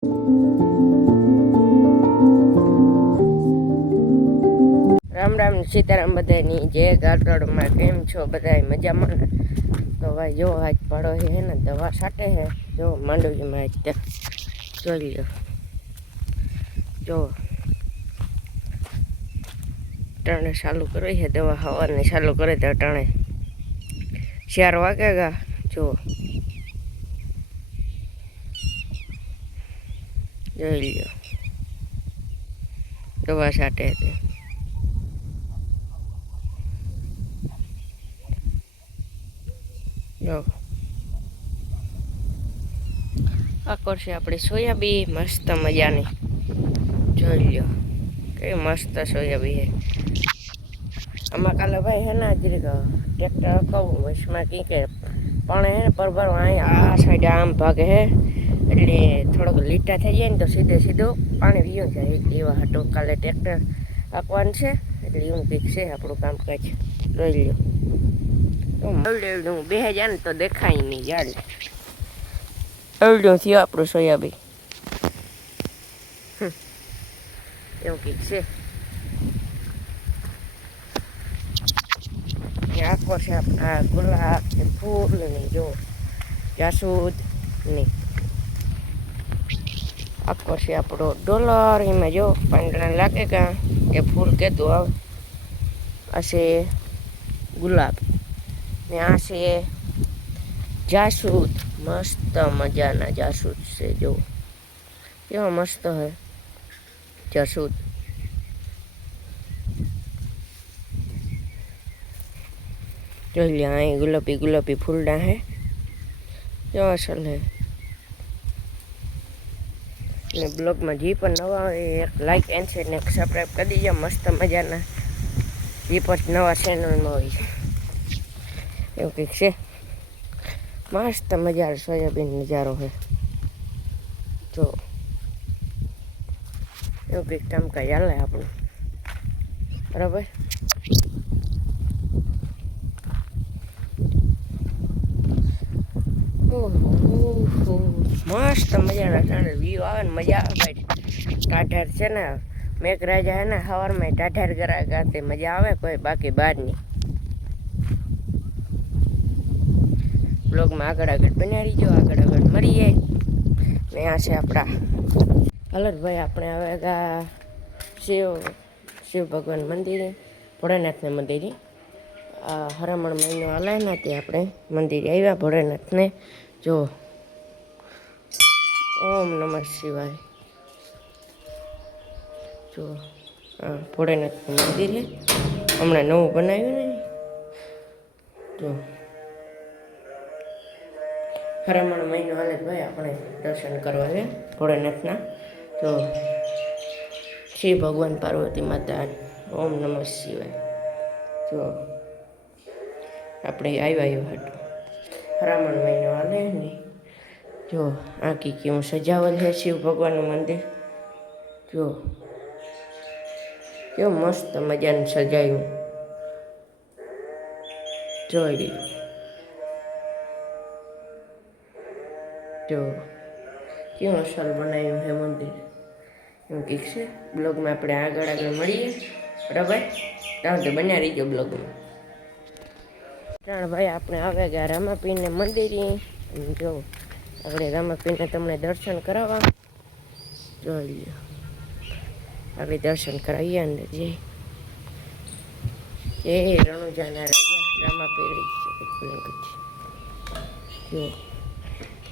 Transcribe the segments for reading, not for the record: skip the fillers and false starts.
રામ રામ સીતારામ બધાની જય ગાટરોડમાં કેમ છો બધા મજામાં ને? તો ભાઈ જો આજ પડો હે ને દવા છાંટે હે જો માંડવીમાં આજ જોઈ લો જો ટાણે ચાલુ કરી છે દવા હવાને ચાલુ કરે તો ટાણે 4 વાગેગા જો જોઈ લો દવા છાંટે હતી જો આ કરશે આપણી સોયાબીન મસ્ત મજાની જોઈ લો કેવી મસ્ત સોયાબીન હે આમાં કાલે ભાઈ હે ને ટ્રેક્ટર કહું વચમાં કી કે પણ હે ને પરભર આ સાઈડે આમ ભાગે હે એટલે થોડોક લીટા થઈ જાય ને તો સીધું પાણી વીયો જાય એવા હાટો કાલે ટ્રેક્ટર આપવાનું છે એટલે એવું કંઈક છે આપણું કામકાજ જોઈ લો બે જાય ને તો દેખાય નહીં યાર અવડું થયું આપણું સોયાબીન એવું કંઈક છે આખો છે આ ગુલાબ ફૂલ નહીં જો જાસૂદ નહીં આખો છે આપણો ડોલર એમાં જો પાંદડા લાગે કાં એ ફૂલ કેતું આવે આ છે ગુલાબ ને આ છે જાસૂદ મસ્ત મજાના જાસૂદ છે જો કેવા મસ્ત હે જાસૂદ જોઈ લે અહીં ગુલાબી ફૂલડા હે જો અસલ હે ને બ્લોગમાં જે પણ નવા હોય એક લાઈક એન્ડ શેર ને સબસ્ક્રાઈબ કરી દીજો મસ્ત મજાના જે પણ નવા ચેનલમાં હોય એવું કંઈક છે મસ્ત મજાનો સોયાબીન નજારો છે જો એવું કંઈક કામકાજ હાલે આપણું બરાબર મસ્ત મજાના ટાણે વ્યૂ આવે ને મજા આવે ભાઈ ટાઢાર છે ને મેઘરાજા હે ને સવારમાં ટાઢાર કરાવતા મજા આવે કોઈ બાકી બહારની બ્લોગમાં આગળ બન્યા રહીજો આગળ મળી જાય ને આ છે આપણા હલરભાઈ આપણે હવે શિવ ભગવાન મંદિરે ભોળાનાથના મંદિરે હરામણ મહિનો હાલે ને તે આપણે મંદિરે આવ્યા ભોળાનાથને જો ઓમ નમઃ શિવાય જો ભોળાનાથનું મંદિર છે હમણાં નવું બનાવ્યું ને જો હરામણ મહિનો હાલે ભાઈ આપણે દર્શન કરવા છે ભોળાનાથના તો શિવ ભગવાન પાર્વતી માતા ઓમ નમઃ શિવાય જો આપણે આવ્યા હાટું હરામણ મહિનો હાલે ને જો આખી કેવું સજાવલ છે શિવ ભગવાનનું મંદિર જો કેવું મસ્ત મજાનું સજાયું જોઈ લીધું જો કેવું અસલ બનાવ્યું છે મંદિર એવું કંઈક છે બ્લોગમાં આપણે આગળ મળીએ બરાબર ત્યાં તો બન્યા રહીજો બ્લોગમાં ભાઈ આપણે આવે ગયા રામાપીરને મંદિરે જો આપણે રામાપીરને તમને દર્શન કરાવવા જોઈ લો આપણે દર્શન કરાવીએ અંદર જય રણુજાના રાજા રામાપીર જો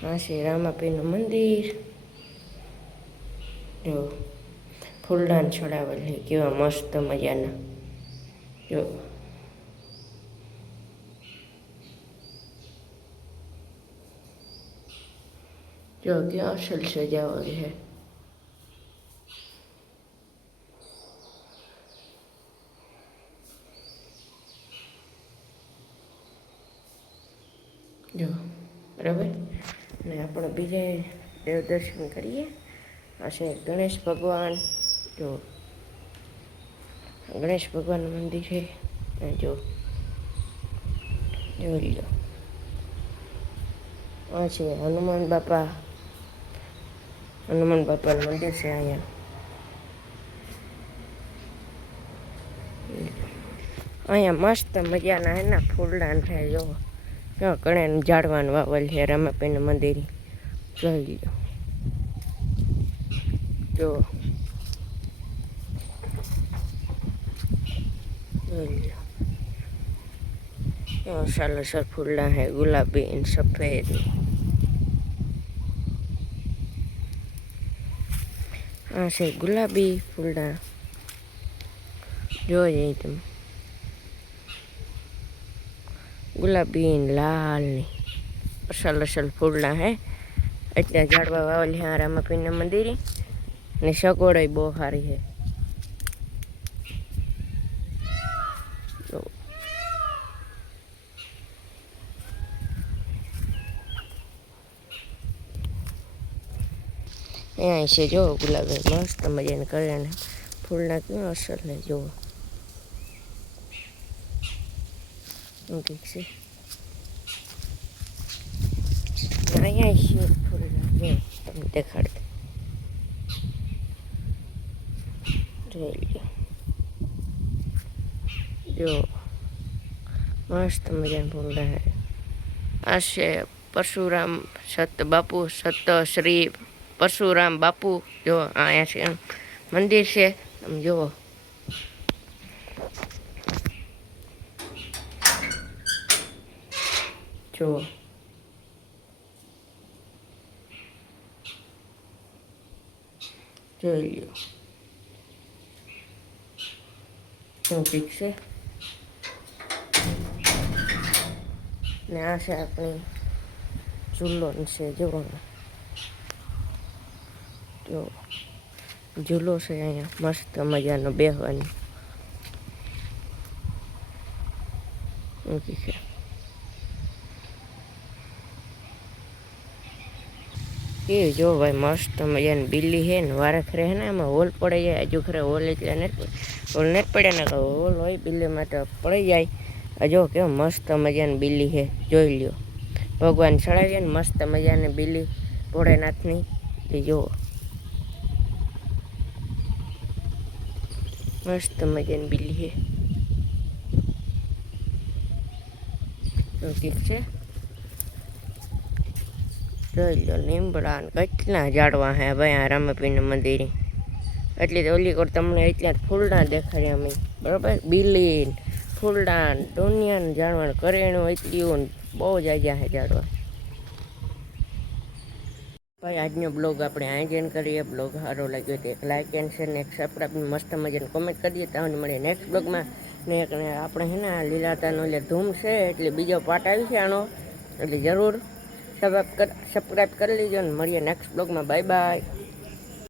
આ છે રામાપીરનું મંદિર જો ફૂલદાન છોડાવેલ છે કેવા મસ્ત મજાના જો જો ક્યાં અસલ સજાવલ છે જો બરાબર ને આપણે બીજે દેવ દર્શન કરીએ આ છે ગણેશ ભગવાન જો ગણેશ ભગવાનનું મંદિર છે જો જોઈ લો આ છે હનુમાન બાપા હનુમાન બાપાનું મંદિર છે અહીંયા. અહીંયા મસ્ત મજાના હે ને ફૂલડાન છે જો કણે ઝાડવાનું વાવલ છે રામાપીરનું મંદિર જોઈ લો. જો જોઈ લો સાલો સર ફૂલડા હે ગુલાબી અને સફેદ. આ છે ગુલાબી ફૂલડા જોઈએ તમે ગુલાબી લાલ ની અસલ અસલ ફૂલડા હે એટલે ઝાડવા વાવેલી હા રામાપીરના મંદિરે ને સગવડ બહુ સારી છે. અહીંયા છે જો ગુલાબી મસ્ત મજાને કરે ને ફૂલના કેવા અસર ને જુઓ ઠીક છે. અહીંયા છે ફૂલના જો તમને દેખાડते જો મસ્ત મજાના ફૂલના હે. આ છે પરશુરામ સત બાપુ સત શ્રી પરશુરામ બાપુ જો અહીંયા છે મંદિર છે તમે જુઓ. જુઓ જોઈ લો શું ઠીક છે. ને આ છે આપણી ઝૂલો છે જોવાનો જો ઝૂલો છે અહીંયા મસ્ત મજાનો બેહવાની ઠીક છે. એ જો ભાઈ મસ્ત મજાની બિલ્લી છે ને વારે ખરે હે ને એમાં હોલ પડી જાય હજુ ખરે હોલ એટલે હોલ નથી પડે ને હોલ હોય બિલ્લી માટે પડી જાય. જો કેવો મસ્ત મજાની બિલ્લી છે જોઈ લ્યો. ભગવાન ચડાવીએ ને મસ્ત મજાની બિલ્લી ભોળેનાથની એ જુઓ મસ્ત મજાની બિલ્લી છે ઠીક છે. જોઈ લો લીમડા કેટલા ઝાડવા હે ભાઈ આ રામાપીરના મંદિરે એટલે તો ઓલી કોર તમને એટલા ફૂલડા દેખાડ્યા અમે બરાબર. બિલ્લી ફૂલડા દુનિયાને જાણવાનું કરેણું એટલું બહુ જાજા છે ઝાડવા. ભાઈ આજનો બ્લોગ આપણે અહીં જોઈન કરીએ. બ્લોગ સારો લાગ્યો તો એક લાઇક એન્ડ શેર ને એક સબસ્ક્રાઈબ મસ્ત મજાને કોમેન્ટ કરી દઈએ. તમને મળીએ નેક્સ્ટ બ્લોગમાં ને એક આપણે છે ને લીલાતાનો એટલે ધૂમ છે એટલે બીજો પાર્ટ આવી છે આનો એટલે જરૂર સબસ્ક્રાઈબ કરી લેજો ને મળીએ નેક્સ્ટ બ્લોગમાં. Bye bye.